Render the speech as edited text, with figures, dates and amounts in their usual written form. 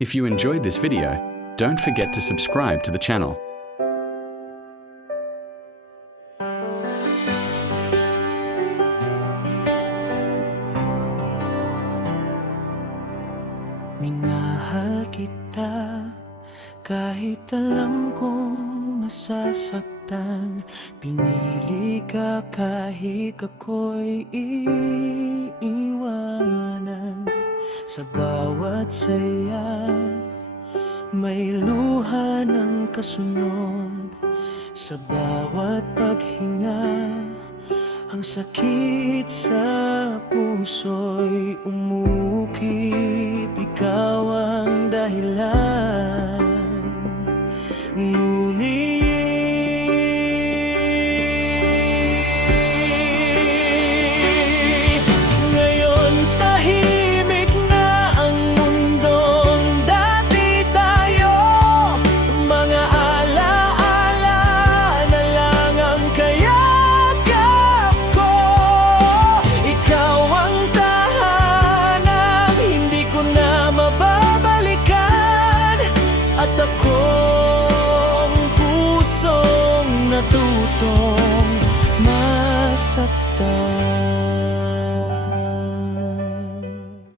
If you enjoyed this video, don't forget to subscribe to the channel. Minahal kita kahit alam kong masasaktan. Pinili ka kahit ako'y iiwanan. Sa bawat saya may luha ng kasunod. Sa bawat paghinga ang sakit sa puso'y umukit. Ikaw ang dahilan. Ngunit ngayon tahimik na ang mundong dati tayo. Mga alaala na lang ang kayakap ko. Ikaw ang tahanan, hindi ko na mababalikan. At akong pusong natutong masaktan.